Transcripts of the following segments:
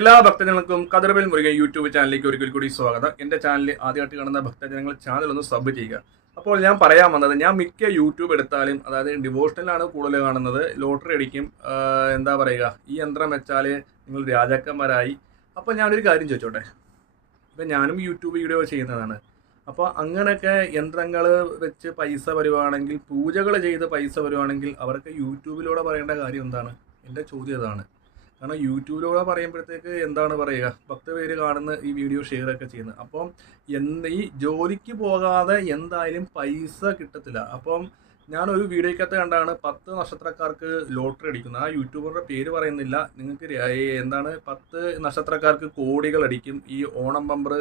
എല്ലാ ഭക്തജനങ്ങൾക്കും കതിർവേൽ മുരുകൻ യൂട്യൂബ് ചാനലിലേക്ക് ഒരിക്കൽ കൂടി സ്വാഗതം. എന്റെ ചാനലിൽ ആദ്യമായിട്ട് കാണുന്ന ഭക്തജനങ്ങൾ ചാനൽ ഒന്ന് സബ് ചെയ്യുക. അപ്പോൾ ഞാൻ പറയാൻ വന്നത് ഞാൻ മിക്ക യൂട്യൂബ് എടുത്താലും അതായത് ഡിവോഷണലാണ് കൂടുതൽ കാണുന്നത്. ലോട്ടറി അടിക്കും. എന്താ പറയുക? ഈ യന്ത്രം വെച്ചാൽ നിങ്ങൾ രാജാക്കന്മാരായി. അപ്പോൾ ഞാനൊരു കാര്യം ചോദിച്ചോട്ടെ? ഇപ്പം ഞാനും യൂട്യൂബ് വീഡിയോ ചെയ്യുന്നതാണ്. അപ്പോൾ അങ്ങനെയൊക്കെ യന്ത്രങ്ങൾ വെച്ച് പൈസ വരുവാണെങ്കിൽ പൂജകൾ ചെയ്ത് പൈസ വരുവാണെങ്കിൽ അവർക്ക് യൂട്യൂബിലൂടെ പറയേണ്ട കാര്യം എന്താണ്? എന്റെ ചോദ്യം അതാണ് കാരണം യൂട്യൂബിലൂടെ പറയുമ്പോഴത്തേക്ക് എന്താണ് പറയുക? പത്ത് പേര് കാണുന്ന ഈ വീഡിയോ ഷെയർ ഒക്കെ ചെയ്യുന്നത്. അപ്പം എന്ത് ഈ ജോലിക്ക് പോകാതെ എന്തായാലും പൈസ കിട്ടത്തില്ല. അപ്പം ഞാനൊരു വീഡിയോയ്ക്കകത്ത് കണ്ടാണ് പത്ത് നക്ഷത്രക്കാർക്ക് ലോട്ടറി അടിക്കുന്നത്. ആ യൂട്യൂബറുടെ പേര് പറയുന്നില്ല. നിങ്ങൾക്ക് എന്താണ്? പത്ത് നക്ഷത്രക്കാർക്ക് കോടികൾ അടിക്കും. ഈ ഓണം ബമ്പർ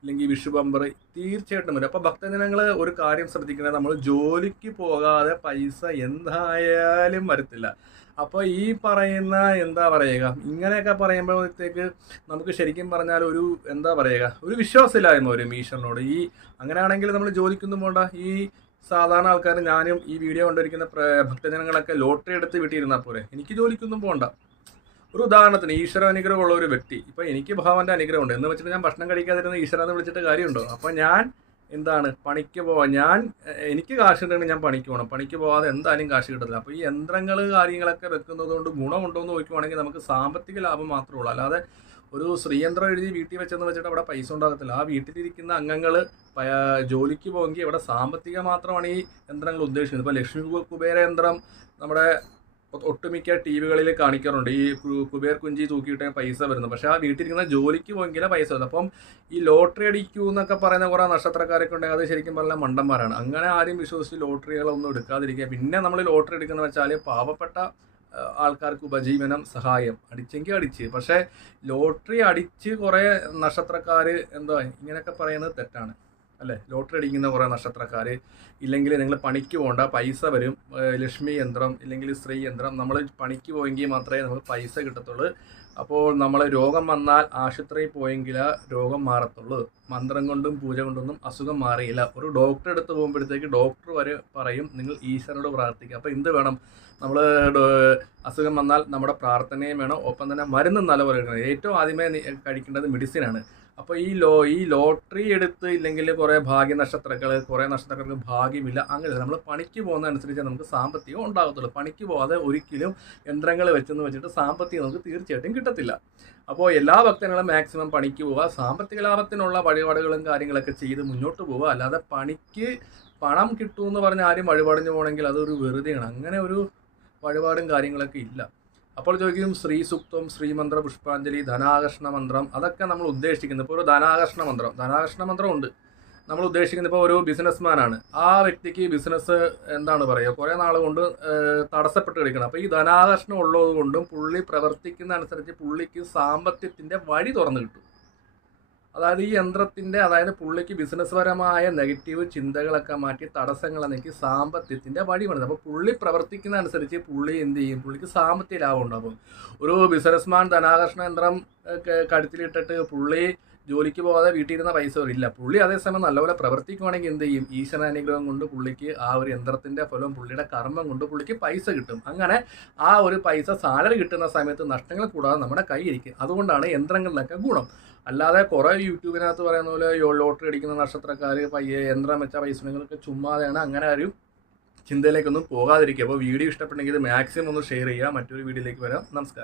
അല്ലെങ്കിൽ വിഷു ബമ്പർ തീർച്ചയായിട്ടും വരും. അപ്പോൾ ഭക്തജനങ്ങൾ ഒരു കാര്യം ശ്രദ്ധിക്കുന്നത് നമ്മൾ ജോലിക്ക് പോകാതെ പൈസ എന്തായാലും വരത്തില്ല. അപ്പോൾ ഈ പറയുന്ന എന്താ പറയുക? ഇങ്ങനെയൊക്കെ പറയുമ്പോഴത്തേക്ക് നമുക്ക് ശരിക്കും പറഞ്ഞാൽ ഒരു എന്താ പറയുക? ഒരു വിശ്വാസമില്ലായ്മ ഒരു ഈശ്വരനോട്. ഈ അങ്ങനെയാണെങ്കിൽ നമ്മൾ ജോലിക്കൊന്നും പോണ്ട. ഈ സാധാരണ ആൾക്കാർ ഞാനും ഈ വീഡിയോ കണ്ടിരിക്കുന്ന ഭക്തജനങ്ങളൊക്കെ ലോട്ടറി എടുത്ത് വീട്ടിയിരുന്നാൽ പോരെ. എനിക്ക് ജോലിക്കൊന്നും പോകണ്ട ഒരു ഉദാഹരണത്തിന് ഈശ്വര അനുഗ്രഹമുള്ള ഒരു വ്യക്തി. ഇപ്പം എനിക്ക് ഭഗവാന്റെ അനുഗ്രഹമുണ്ട്. എന്ന് വെച്ചിട്ട് ഞാൻ ഭക്ഷണം കഴിക്കാതിരുന്ന ഈശ്വരനെ വിളിച്ചിട്ട് കാര്യമുണ്ടോ? അപ്പോൾ ഞാൻ എന്താണ്? പണിക്ക് പോവാൻ ഞാൻ എനിക്ക് കാശ് ഉണ്ടെങ്കിൽ ഞാൻ പണിക്ക് പോകണം പണിക്ക് പോകാതെ എന്തായാലും കാശ് കിട്ടത്തില്ല. അപ്പോൾ ഈ യന്ത്രങ്ങൾ കാര്യങ്ങളൊക്കെ വെക്കുന്നത് കൊണ്ട് ഗുണമുണ്ടോ എന്ന് ചോദിക്കുവാണെങ്കിൽ നമുക്ക് സാമ്പത്തിക ലാഭം മാത്രമേ ഉള്ളൂ. അല്ലാതെ ഒരു ശ്രീയന്ത്രം എഴുതി വീട്ടിൽ വെച്ചെന്ന് വെച്ചിട്ട് അവിടെ പൈസ ഉണ്ടാകത്തില്ല. ആ വീട്ടിലിരിക്കുന്ന അംഗങ്ങൾ ജോലിക്ക് പോകെങ്കിൽ ഇവിടെ സാമ്പത്തിക മാത്രമാണ് ഈ യന്ത്രങ്ങൾ ഉദ്ദേശിക്കുന്നത്. ഇപ്പോൾ ലക്ഷ്മി കുബേര യന്ത്രം നമ്മുടെ ഒട്ടുമിക്ക ടി വികളിൽ കാണിക്കാറുണ്ട്. ഈ കുബേർ കുഞ്ചി തൂക്കിയിട്ട് പൈസ വരുന്നു. പക്ഷേ ആ വീട്ടിലിരിക്കുന്ന ജോലിക്ക് പോയെങ്കിലേ പൈസ വരുന്നത് അപ്പം ഈ ലോട്ടറി അടിക്കൂ എന്നൊക്കെ പറയുന്ന കുറേ നക്ഷത്രക്കാരൊക്കെ ഉണ്ടെങ്കിൽ അത് ശരിക്കും പറഞ്ഞാൽ മണ്ടന്മാരാണ്. അങ്ങനെ ആരും വിശ്വസിച്ച് ലോട്ടറികളൊന്നും എടുക്കാതിരിക്കുക. പിന്നെ നമ്മൾ ലോട്ടറി എടുക്കുന്നത് വെച്ചാൽ പാവപ്പെട്ട ആൾക്കാർക്ക് ഉപജീവനം സഹായം അടിച്ചെങ്കിൽ അടിച്ച്. പക്ഷേ ലോട്ടറി അടിച്ച് കുറേ നക്ഷത്രക്കാർ എന്തോ ഇങ്ങനെയൊക്കെ പറയുന്നത് തെറ്റാണ്. അല്ലേ? ലോട്ടറി അടിക്കുന്ന കുറേ നക്ഷത്രക്കാർ ഇല്ലെങ്കിൽ നിങ്ങൾ പണിക്ക് പോകണ്ട പൈസ വരും. ലക്ഷ്മി യന്ത്രം ഇല്ലെങ്കിൽ സ്ത്രീ യന്ത്രം. നമ്മൾ പണിക്ക് പോയെങ്കിൽ മാത്രമേ നമുക്ക് പൈസ കിട്ടത്തുള്ളൂ. അപ്പോൾ നമ്മൾ രോഗം വന്നാൽ ആശുപത്രിയിൽ പോയെങ്കിൽ രോഗം മാറത്തുള്ളൂ. മന്ത്രം കൊണ്ടും പൂജ കൊണ്ടൊന്നും അസുഖം മാറിയില്ല. ഒരു ഡോക്ടറെ അടുത്ത് പോകുമ്പോഴത്തേക്ക് ഡോക്ടർ വരെ പറയും നിങ്ങൾ ഈശ്വരനോട് പ്രാർത്ഥിക്കുക. അപ്പോൾ എന്ത് വേണം? നമ്മൾ അസുഖം വന്നാൽ നമ്മുടെ പ്രാർത്ഥനയും വേണം. ഒപ്പം തന്നെ മരുന്നും നല്ലപോലെ കഴിക്കണം. ഏറ്റവും ആദ്യമേ കഴിക്കേണ്ടത് മെഡിസിനാണ് അപ്പോൾ ഈ ലോ ഈ ലോട്ടറി എടുത്ത് ഇല്ലെങ്കിൽ കുറേ ഭാഗ്യ നക്ഷത്രങ്ങൾ കുറേ നക്ഷത്രങ്ങൾക്ക് ഭാഗ്യമില്ല അങ്ങനെ നമ്മൾ പണിക്ക് പോകുന്നതനുസരിച്ച് നമുക്ക് സാമ്പത്തികം ഉണ്ടാകത്തുള്ളൂ. പണിക്ക് പോകാതെ ഒരിക്കലും യന്ത്രങ്ങൾ വെച്ചെന്ന് വെച്ചിട്ട് സാമ്പത്തികം നമുക്ക് തീർച്ചയായിട്ടും കിട്ടത്തില്ല. അപ്പോൾ എല്ലാ ഭക്തങ്ങളും മാക്സിമം പണിക്ക് പോവുക. സാമ്പത്തിക ലാഭത്തിനുള്ള വഴിപാടുകളും കാര്യങ്ങളൊക്കെ ചെയ്ത് മുന്നോട്ട് പോവുക. അല്ലാതെ പണിക്ക് പണം കിട്ടുമെന്ന് പറഞ്ഞ് ആരും വഴിപാടിഞ്ഞു പോകണമെങ്കിൽ അതൊരു വെറുതെയാണ്. അങ്ങനെ ഒരു വഴിപാടും കാര്യങ്ങളൊക്കെ ഇല്ല. അപ്പോൾ ചോദിക്കും ശ്രീ സൂക്തം ശ്രീമന്ത്ര പുഷ്പാഞ്ജലി ധനാകർഷണ മന്ത്രം അതൊക്കെ നമ്മൾ ഉദ്ദേശിക്കുന്നത്. ഇപ്പോൾ ഒരു ധനാകർഷണ മന്ത്രം. ധനാകർഷണ മന്ത്രം ഉണ്ട്. നമ്മൾ ഉദ്ദേശിക്കുന്നത് ഇപ്പോൾ ഒരു ബിസിനസ്മാൻ ആണ്. ആ വ്യക്തിക്ക് ബിസിനസ് എന്താണ് പറയുക? കുറേ നാൾ കൊണ്ട് തടസ്സപ്പെട്ട് കിടക്കണം. അപ്പോൾ ഈ ധനാകർഷണം ഉള്ളത് കൊണ്ടും പുള്ളി പ്രവർത്തിക്കുന്ന അനുസരിച്ച് പുള്ളിക്ക് സാമ്പത്തികത്തിന്റെ വഴി തുറന്നു കിട്ടും. അതായത് ഈ യന്ത്രത്തിന്റെ അതായത് പുള്ളിക്ക് ബിസിനസ് പരമായ നെഗറ്റീവ് ചിന്തകളൊക്കെ മാറ്റി തടസ്സങ്ങളെ നീക്കി സാമ്പത്തികത്തിന്റെ വഴി വേണത് അപ്പോൾ പുള്ളി പ്രവർത്തിക്കുന്ന അനുസരിച്ച് പുള്ളി എന്ത് ചെയ്യും? പുള്ളിക്ക് സാമ്പത്തിക ലാഭം ഉണ്ടാകും ഒരു ബിസിനസ്മാൻ ധനാകർഷണ യന്ത്രം കടുത്തിലിട്ടിട്ട് പുള്ളി ജോലിക്ക് പോകാതെ വീട്ടിലിരുന്ന പൈസ ഇല്ല. പുള്ളി അതേസമയം നല്ലപോലെ പ്രവർത്തിക്കുവാണെങ്കിൽ എന്ത് ചെയ്യും? ഈശ്വര അനുഗ്രഹം കൊണ്ട് പുള്ളിക്ക് ആ ഒരു യന്ത്രത്തിന്റെ ഫലം പുള്ളിയുടെ കർമ്മം കൊണ്ട് പുള്ളിക്ക് പൈസ കിട്ടും. അങ്ങനെ ആ ഒരു പൈസ സാലറി കിട്ടുന്ന സമയത്ത് നഷ്ടങ്ങൾ കൂടാതെ നമ്മുടെ കൈയിരിക്കും അതുകൊണ്ടാണ് യന്ത്രങ്ങളിലൊക്കെ ഗുണം. അല്ലാതെ കുറേ യൂട്യൂബിനകത്ത് പറയുന്ന പോലെ ലോട്ടറി അടിക്കുന്ന നക്ഷത്രക്കാർ പയ്യെ യന്ത്രം വെച്ച പൈസ ചുമ്മാതെയാണ്. അങ്ങനെ ആരും ചിന്തയിലേക്കൊന്നും പോകാതിരിക്കുക. അപ്പോൾ വീഡിയോ ഇഷ്ടപ്പെട്ടെങ്കിൽ ഇത് മാക്സിമം ഒന്ന് ഷെയർ ചെയ്യുക. മറ്റൊരു വീഡിയോയിലേക്ക് വരാം. നമസ്കാരം.